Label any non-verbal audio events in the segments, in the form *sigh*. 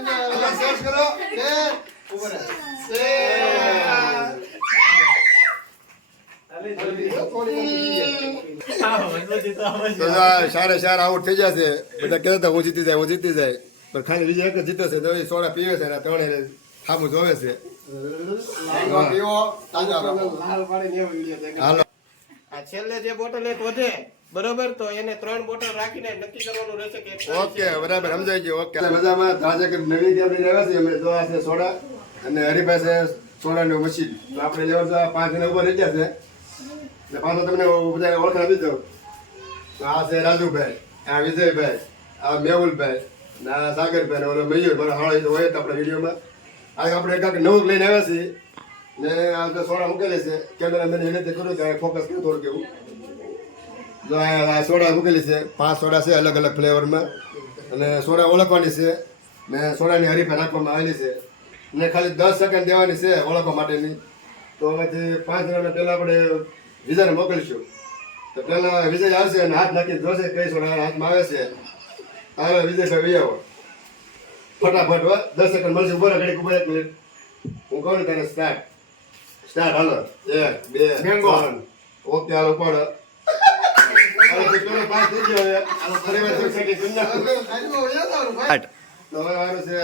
Search કરો out થઈ જશે બધા કહેતા હતા હું જીતી જાય હું જીતી જાય પણ ખાલી બીજી એક જીતે છે. તો એ સોડા પીવે છે અને ત્રણે થાબુ જોવે છે હાલો છેલ્લે જે બોટલ એક વધે બરોબર? તો એને ત્રણ બોટલ રાખીને નક્કી કરવાનું રહેશે કે ઓકે બરાબર સમજાઈ ગયો. ઓકે. મજામાં તાજે નવી ગેમ લઈને છે અમે આ છે સોડા અને હરિભાઈ છે સોડાનું મશીન તો આપણે લેવા પાંચ જણા ઊભા રહી ગયા છે. એટલે પાછો તમને બધા ઓળખ આપી દઉં. તો આ છે રાજુભાઈ આ વિજયભાઈ આ મેહુલભાઈ ને આ સાગરભાઈ ને ઓલો મયુર મારો હાળી તો હોય જ આપણા વિડીયોમાં. આ આપણે એક નવું લઈને આવ્યા છીએ. ને આ તો સોડા મૂકેલી છે. કેમેરામેન એને તે કર્યું કે ફોકસ કર્યું થોડુંક એવું. જો આ સોડા મૂકેલી છે. પાંચ સોડા છે અલગ અલગ ફ્લેવરમાં. અને સોડા ઓળખવાની છે. ને સોડાની હરીફાઈ રાખવામાં આવેલી છે. ને ખાલી દસ સેકન્ડ દેવાની છે ઓળખવા માટેની. તો એમાંથી પાંચ જણાને પહેલાં આપણે વિઝાને મોકલીશું. તો પહેલાં વિજય આવશે અને હાથ નાખી જોશે કઈ સોડા હાથમાં આવે છે. આવે વિજયભાઈ વી આવો. ફટાફટ હો. દસ સેકન્ડ મળશે. ઊભો રહે ઘડીક ઊભો એક મિનિટ. હું કહું ને તને સ્ટાર્ટ સ્ટાર્ટ હાલો. એક બે ઓકે હાલો પડો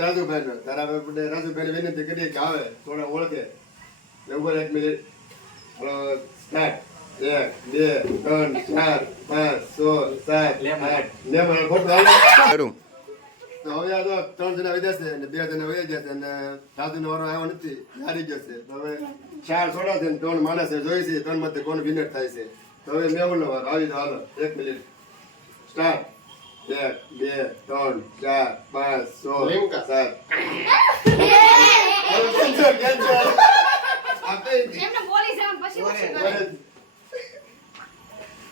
રાજુભાઈ તારા રાજુભાઈ ત્રણ છ તો તો અને બે જણા વહી જશે અને રાજુનો વારો આવ્યો નથી હારી તો હવે ચાર છોડા છે ત્રણ માણસ જોઈશે જોઈ છે ત્રણમાંથી કોણ વિનર થાય છે. તો હવે મેહુલનો વારો. આવી જાઓ, હાલો. એક મિનિટ સ્ટાર્ટ એક બે ત્રણ ચાર પાંચ છ લીમકા. સાત. *laughs*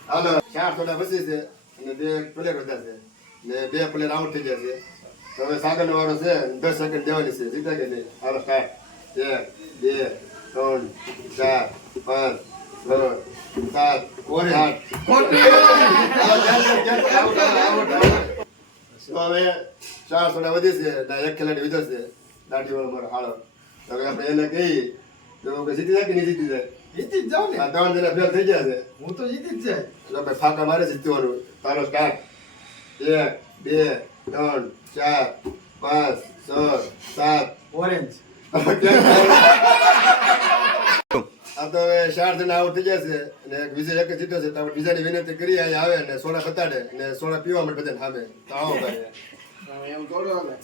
હાલો, ચાર થોડા બસી છે અને બે પ્લેયર વધારે છે. ને બે પ્લેયર આઉટ થઈ જશે છે. હવે સાગર વાળો છે દસ સેકન્ડ દેવાની છે. જીતા કે નહીં? હાલો સ્ટાર્ટ એક બે ત્રણ ચાર પાંચ છ સાત ઓરે આઠ હાલો, cancel, cancel, out, out, out, out. તો હવે ચાર થોડા વધી છે ને એક ખેલાડી વિધો છે દાઢી વાળો મારો હાલો તો આપણે એને કહીએ તો જીતી જાય કે નહીં જીતી જાય જીતી જાવ ને આ ત્રણ જણા ફેલ થઈ ગયા છે હું તો જીતી જ જાય એટલે આપણે ફાંકા મારે જીતવાનું તારો સ્ટાર્ટ એક બે ત્રણ ચાર પાંચ છ સાત ઓરેન્જ *laughs* આ તો હવે ચાર જણા આઉટ થઈ જશે છે અને એક વિજય એક જ જીત્યો છે તો આપણે બીજાની વિનંતી કરી અહીંયા આવે ને સોડા બતાડે ને સોડા પીવા માટે બધાને સામે તો આવો ભાઈ. એમ થોડું હાલે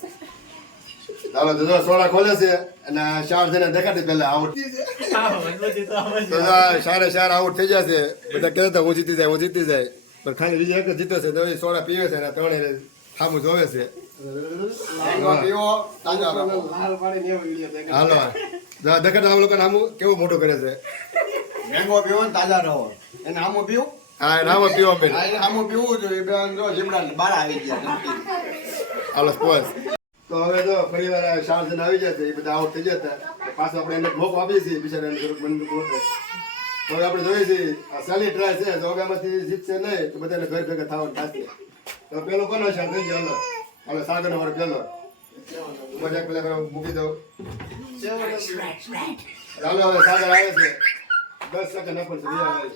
ચાલો તો જો સોડા ખોલે છે અને ચાર જણા દેખાડી પહેલા આઉટ તો ચાર આઉટ થઈ જશે. બધા કહેતા હું જીતી જાય હું જીતી જાય. પણ ખાલી બીજી એક જીતો છે તો સોડા પીવે છે અને ત્રણે સામું જોવે છે. પીવો હાલો દખત આ લોકો નામું કેવું મોટું કરે છે? મેંગો પીવો ને તાજા રહો. એને નામો પીવું? હા નામો પીવો બેન. હા એને આમો પીવું જોઈએ બે જો લીમડા બાર આવી ગયા. હાલો સ્પોસ તો હવે જો ફરી વાર ચાર જણ આવી જશે એ બધા આઉટ થઈ જતા પાછો આપણે એને ભોગ આપીએ છીએ બિચારા એને થોડુંક મન તો હવે આપણે જોઈએ છીએ આ ટ્રાય છે. તો હવે આમાંથી જીતશે નહીં તો બધાને ઘર ભેગા થવાનું થશે તો પેલો કોનો છે? થઈ ગયો હલો હાલો સાગર નો પેલો. મજાક પેલા મૂકી દઉં. ચાલો હવે સાગર આવે છે દસ સેકન્ડ આપણ છે ભાઈ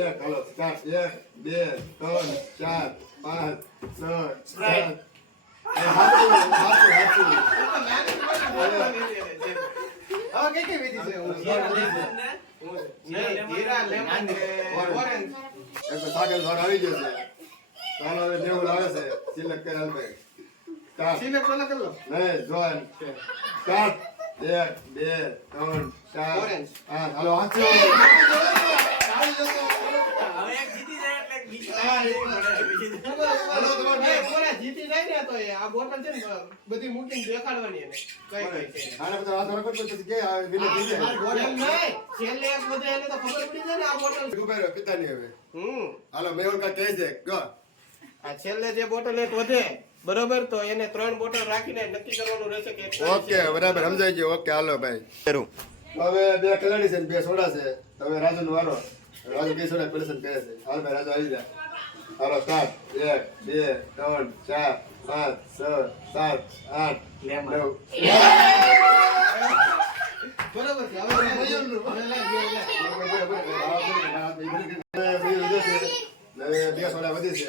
એક હાલો સ્ટાર્ટ એક બે ત્રણ ચાર પાંચ છ સાત સાગર ઘર આવી ગયો છે ચાલો હવે નેવું આવે છે સિલેક્ટ કરે હાલભાઈ સ્ટાર્ટ નહીં જોન સ્ટાર્ટ એક બે ત્રણ ચાર Orange. પાંચ. હાલો હાચું હાલો તમારે જીતી જાય ને તો આ બોટલ છે ને બધી મૂકીને દેખાડવાની એને. કઈ કઈ છે. આને બધા તો કે આ નહીં. છેલ્લે એક બધે એને તો ખબર પડી જાય ને આ બોટલ. ઊભા રહ્યો, પિતાની હવે. હમ. હાલો મેં કા કહે છે ગો આ છેલ્લે જે બોટલ એક વધે. બરોબર? તો એને ત્રણ બોટલ રાખીને નક્કી કરવાનું રહેશે કે ઓકે બરાબર સમજાઈ ગયો. ઓકે હાલો ભાઈ. હવે બે કલાડી છે ને બે સોડા છે. હવે રાજુ નો વારો. રાજુ બે સોડા પેલેસન કરે છે. હાલ ભાઈ રાજુ આવી જા. હાલો સ્ટાર્ટ એક બે ત્રણ ચાર પાંચ છ સાત આઠ નવ. બરાબર છે. હવે છે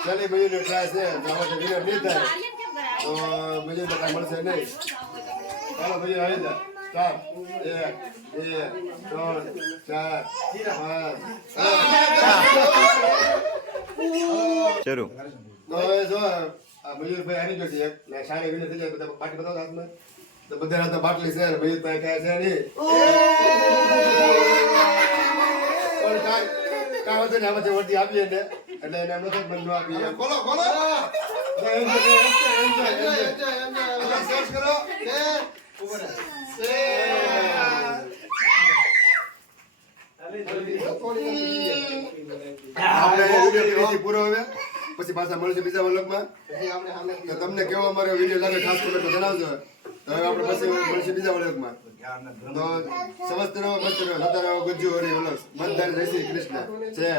છેલ્લી મહિને ટ્રાય છે તો વિનર નહીં થાય? તો મજૂર કાંઈ મળશે નહીં ચાલો ભાઈ આવી જા ચાર એક બે ત્રણ ચાર પાંચ શરૂ જો આ મયુરભાઈ હારી ગયો છે એક ને સારી વિનર થઈ જાય બધા બાકી બતાવો હાથમાં તો બધા હાથમાં બાટલી છે ને મયુરભાઈ કાંઈ છે નહીં પણ કાંઈ કાંઈ વાંધો નહીં આમાંથી વળતી આપીએ ને એટલે એને બંધ આપીએ. એમને કરો. અહીંથી પૂરો હવે. પછી પાછા મળશે બીજા વ્લોગમાં પછી આપણે સામે તો તમને કેવો અમારો વીડિયો લાગે ખાસ કરીને જણાવજો. તો હવે આપણે પછી મળશે બીજા વ્લોગમાં તો સમસ્ત રહો મસ્ત રહો. સતા રહો ગુજ્જુ હરી વલસ બધા જય શ્રી કૃષ્ણ. જય.